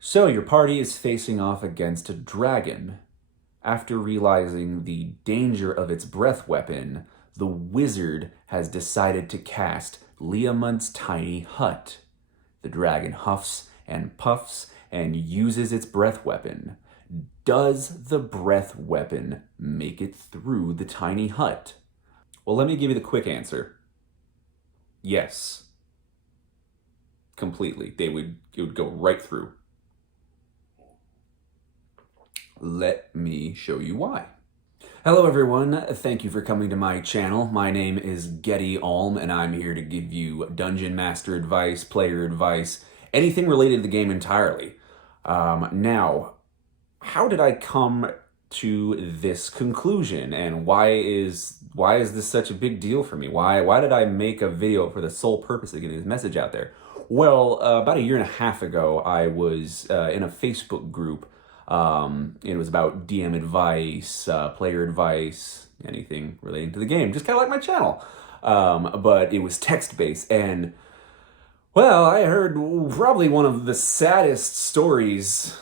So your party is facing off against a dragon. After realizing the danger of its breath weapon, the wizard has decided to cast Leomund's tiny hut. The dragon huffs and puffs and uses its breath weapon. Does the breath weapon make it through the tiny hut? Well, let me give you the quick answer. Yes. Completely. It would go right through. Let me show you why. Hello everyone, thank you for coming to my channel. My name is Getty Alm and I'm here to give you dungeon master advice, player advice, anything related to the game entirely. Now, how did I come to this conclusion and why is this such a big deal for me? Why did I make a video for the sole purpose of getting this message out there? Well, about a year and a half ago, I was in a Facebook group. It was about DM advice, player advice, anything relating to the game, just kind of like my channel. But it was text-based, and well, I heard probably one of the saddest stories,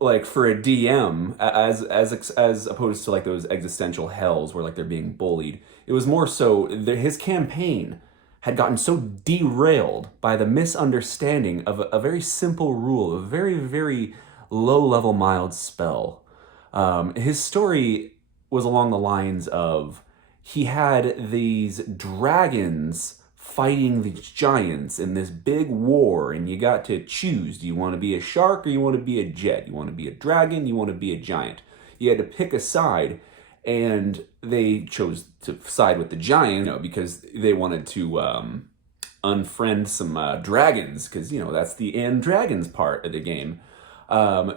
like for a DM, as opposed to like those existential hells where like they're being bullied. It was more so his campaign had gotten so derailed by the misunderstanding of a very simple rule, a very low-level mild spell. His story was along the lines of he had these dragons fighting these giants in this big war, and you got to choose. Do you want to be a shark or you want to be a jet? You want to be a dragon? You want to be a giant? You had to pick a side, and they chose to side with the giant, because they wanted to unfriend some dragons, because, that's the and dragons part of the game.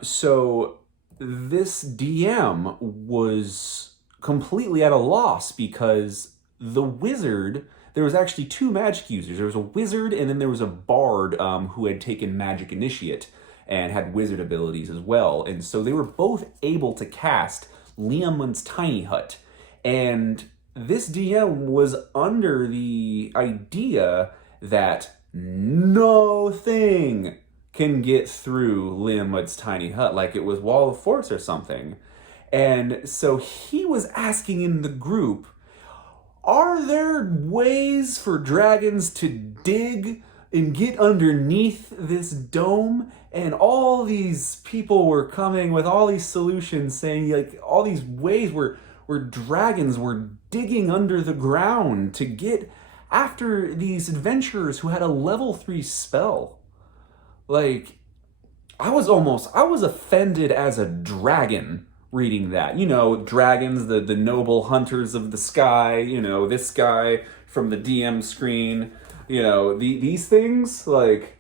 So this DM was completely at a loss because the wizard, there was actually two magic users. There was a wizard and then there was a bard who had taken magic initiate and had wizard abilities as well. And so they were both able to cast Leomund's tiny hut. And this DM was under the idea that no thing can get through Leomund's tiny hut, like it was Wall of Force or something. And so he was asking in the group, are there ways for dragons to dig and get underneath this dome? And all these people were coming with all these solutions, saying like all these ways where dragons were digging under the ground to get after these adventurers who had a level 3 spell. Like, I was offended as a dragon reading that. Dragons, the noble hunters of the sky, this guy from the DM screen, these things, like,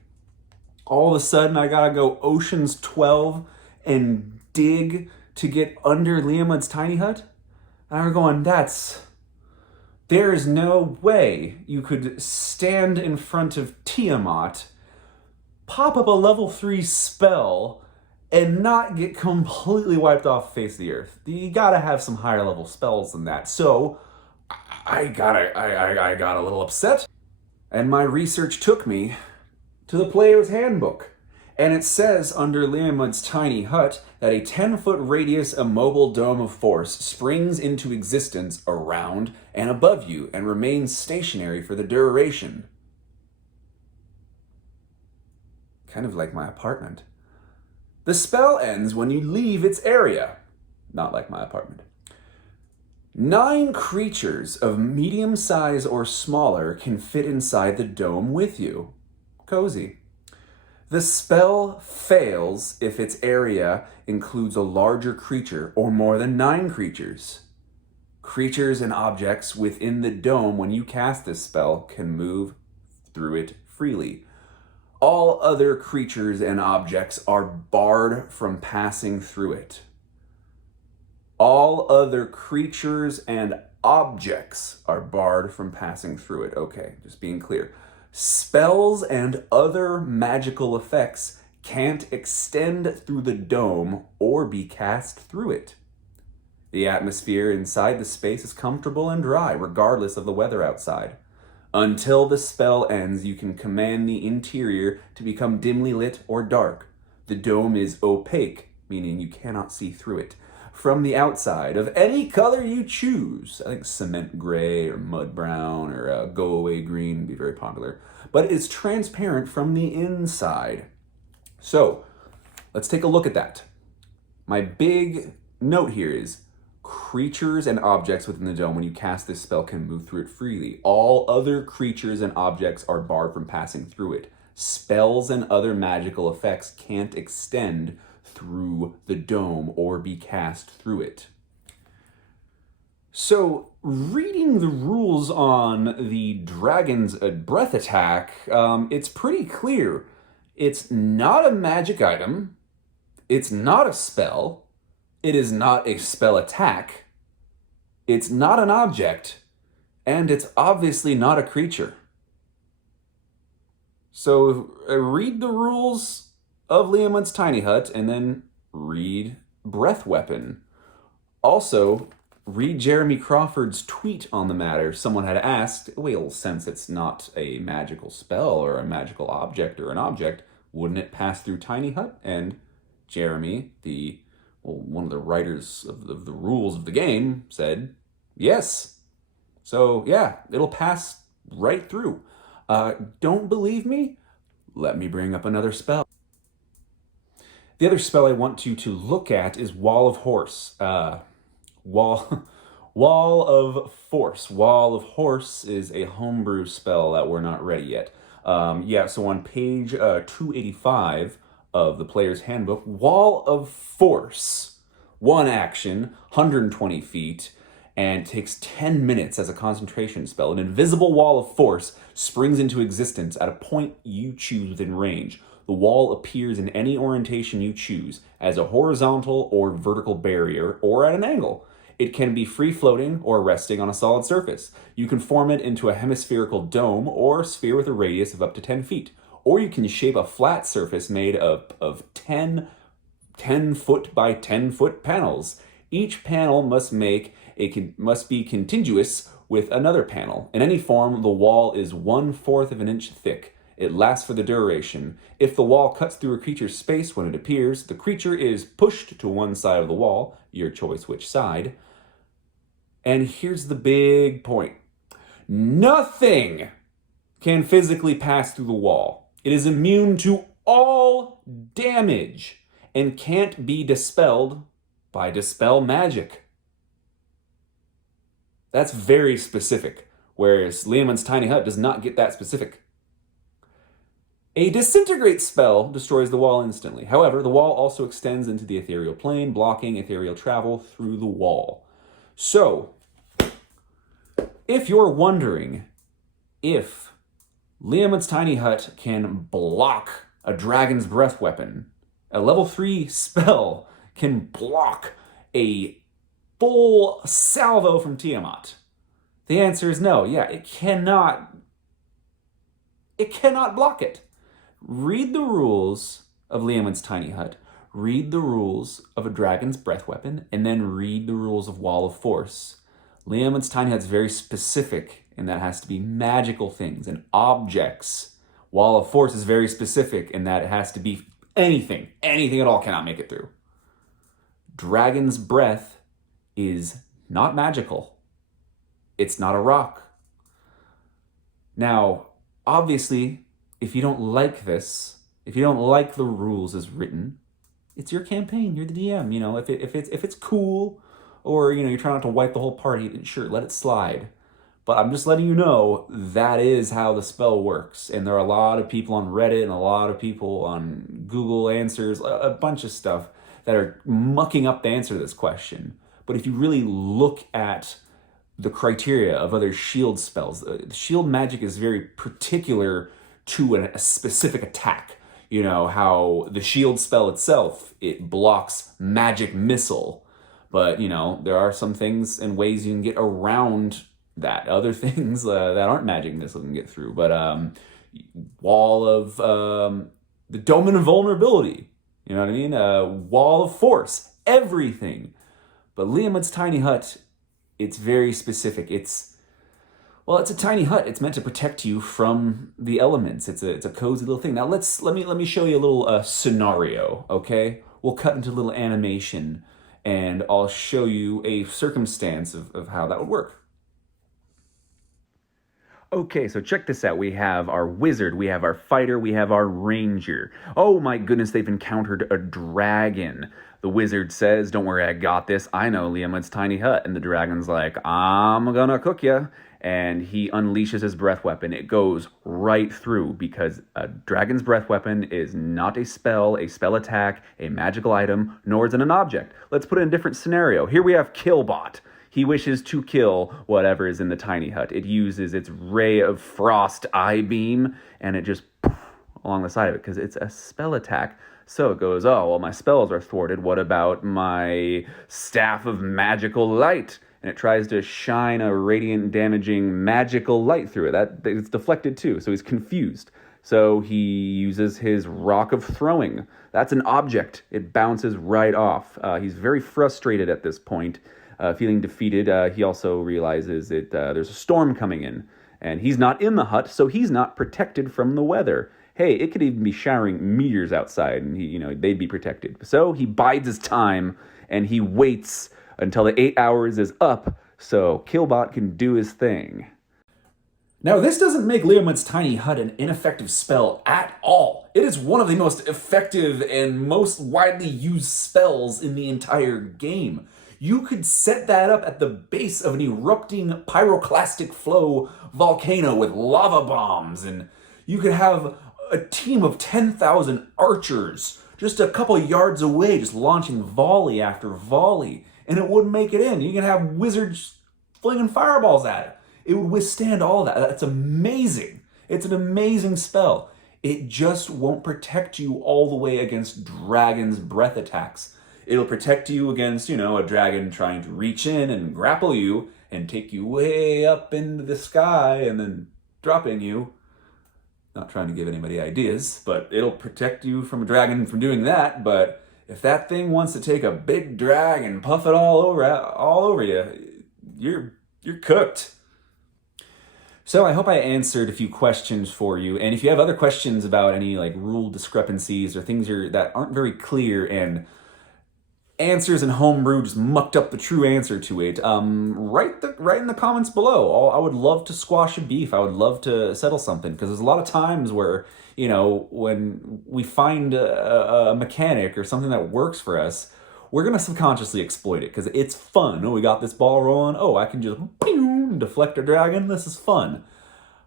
all of a sudden I gotta go Ocean's 12 and dig to get under Leomund's tiny hut? And I'm going, there is no way you could stand in front of Tiamat, pop up a level 3 spell, and not get completely wiped off the face of the earth. You gotta have some higher level spells than that. So I got a little upset, and my research took me to the player's handbook. And it says under Leomund's tiny hut that a 10-foot radius immobile dome of force springs into existence around and above you and remains stationary for the duration. Kind of like my apartment. The spell ends when you leave its area. Not like my apartment. 9 creatures of medium size or smaller can fit inside the dome with you. Cozy. The spell fails if its area includes a larger creature or more than 9 creatures. Creatures and objects within the dome when you cast this spell can move through it freely. All other creatures and objects are barred from passing through it. All other creatures and objects are barred from passing through it. Okay, just being clear. Spells and other magical effects can't extend through the dome or be cast through it. The atmosphere inside the space is comfortable and dry, regardless of the weather outside. Until the spell ends, you can command the interior to become dimly lit or dark. The dome is opaque, meaning you cannot see through it. From the outside, of any color you choose. I think cement gray or mud brown or go away green would be very popular. But it's transparent from the inside. So, let's take a look at that. My big note here is creatures and objects within the dome, when you cast this spell, can move through it freely. All other creatures and objects are barred from passing through it. Spells and other magical effects can't extend through the dome or be cast through it. So, reading the rules on the dragon's breath attack, it's pretty clear. It's not a magic item. It's not a spell. It is not a spell attack. It's not an object. And it's obviously not a creature. So read the rules of Leomund's Tiny Hut and then read Breath Weapon. Also, read Jeremy Crawford's tweet on the matter. Someone had asked, well, since it's not a magical spell or a magical object or an object, wouldn't it pass through Tiny Hut? And Jeremy, one of the writers of the rules of the game, said yes. So yeah, it'll pass right through. Don't believe me? Let me bring up another spell. The other spell I want you to look at is Wall of Horse. Wall of Force. Wall of Horse is a homebrew spell that we're not ready yet. So on page 285 of the player's handbook, Wall of Force. One action, 120 feet, and takes 10 minutes as a concentration spell. An invisible wall of force springs into existence at a point you choose within range. The wall appears in any orientation you choose, as a horizontal or vertical barrier, or at an angle. It can be free-floating or resting on a solid surface. You can form it into a hemispherical dome or sphere with a radius of up to 10 feet. Or you can shape a flat surface made up of 10 foot by 10 foot panels. Each panel must be contiguous with another panel. In any form, the wall is 1/4 of an inch thick. It lasts for the duration. If the wall cuts through a creature's space when it appears, the creature is pushed to one side of the wall, your choice which side. And here's the big point. Nothing can physically pass through the wall. It is immune to all damage and can't be dispelled by dispel magic. That's very specific, whereas Leomund's Tiny Hut does not get that specific. A disintegrate spell destroys the wall instantly. However, the wall also extends into the ethereal plane, blocking ethereal travel through the wall. So, if you're wondering if Leomund's Tiny Hut can block a dragon's breath weapon, a level 3 spell can block a full salvo from Tiamat. The answer is no. Yeah, it cannot block it. Read the rules of Leomund's Tiny Hut, read the rules of a dragon's breath weapon, and then read the rules of Wall of Force. Leomund's Tiny Hut's very specific in that it has to be magical things and objects. Wall of Force is very specific in that it has to be anything at all cannot make it through. Dragon's breath is not magical. It's not a rock. Now, obviously, if you don't like this, if you don't like the rules as written, it's your campaign. You're the DM. You know, if it's cool, or you're trying not to wipe the whole party, sure, let it slide. But I'm just letting you know that is how the spell works. And there are a lot of people on Reddit and a lot of people on Google Answers, a bunch of stuff that are mucking up the answer to this question. But if you really look at the criteria of other shield spells, shield magic is very particular to a specific attack. You know, how the shield spell itself, it blocks magic missile. But, there are some things and ways you can get around that. Other things that aren't magic missile can get through. But wall of the dome of invulnerability. You know what I mean? Wall of force. Everything. But Leomund's Tiny Hut, it's very specific. It's Well, it's a tiny hut. It's meant to protect you from the elements. It's a cozy little thing. Now let me show you a little scenario, okay? We'll cut into a little animation, and I'll show you a circumstance of how that would work. Okay, so check this out. We have our wizard, we have our fighter, we have our ranger. Oh my goodness, they've encountered a dragon. The wizard says, "Don't worry, I got this. I know Leomund's tiny hut." And the dragon's like, "I'm gonna cook ya." And he unleashes his breath weapon. It goes right through because a dragon's breath weapon is not a spell attack, a magical item, nor is it an object. Let's put it in a different scenario. Here we have Killbot. He wishes to kill whatever is in the tiny hut. It uses its ray of frost eye beam, and it just along the side of it because it's a spell attack. So it goes, "Oh, well, my spells are thwarted. What about my staff of magical light?" And it tries to shine a radiant, damaging magical light through it. It's deflected too, so he's confused. So he uses his rock of throwing. That's an object. It bounces right off. He's very frustrated at this point. Feeling defeated, he also realizes that there's a storm coming in, and he's not in the hut, so he's not protected from the weather. Hey, it could even be showering meteors outside, and they'd be protected. So he bides his time, and he waits until the 8 hours is up, so Killbot can do his thing. Now, this doesn't make Leomund's tiny hut an ineffective spell at all. It is one of the most effective and most widely used spells in the entire game. You could set that up at the base of an erupting pyroclastic flow volcano with lava bombs, and you could have a team of 10,000 archers just a couple yards away, just launching volley after volley, and it wouldn't make it in. You can have wizards flinging fireballs at it. It would withstand all of that. That's amazing. It's an amazing spell. It just won't protect you all the way against dragon's breath attacks. It'll protect you against, a dragon trying to reach in and grapple you and take you way up into the sky and then dropping you. Not trying to give anybody ideas, but it'll protect you from a dragon from doing that. But if that thing wants to take a big drag and puff it all over you, you're cooked. So I hope I answered a few questions for you. And if you have other questions about any rule discrepancies or things that aren't very clear and answers in homebrew just mucked up the true answer to it, write in the comments below. I would love to squash a beef. I would love to settle something, because there's a lot of times where, when we find a mechanic or something that works for us, we're going to subconsciously exploit it because it's fun. Oh, we got this ball rolling. Oh, I can just deflect a dragon. This is fun.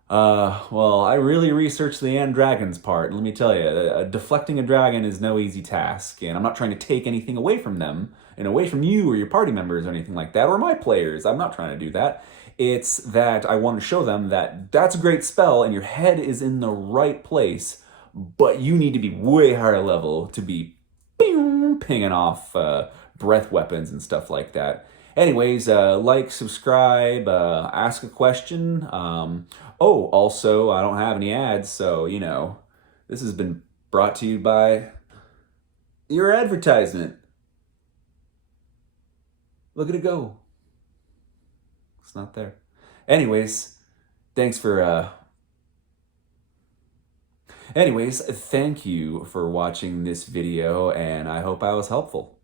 Well, I really researched the and dragons part. Let me tell you, deflecting a dragon is no easy task, and I'm not trying to take anything away from them and away from you or your party members or anything like that, or my players. I'm not trying to do that. It's that I want to show them that that's a great spell and your head is in the right place, but you need to be way higher level to be pinging off breath weapons and stuff like that. Anyways, subscribe, ask a question. Also, I don't have any ads, so, this has been brought to you by your advertisement. Look at it go. It's not there. Anyways, thank you for watching this video, and I hope I was helpful.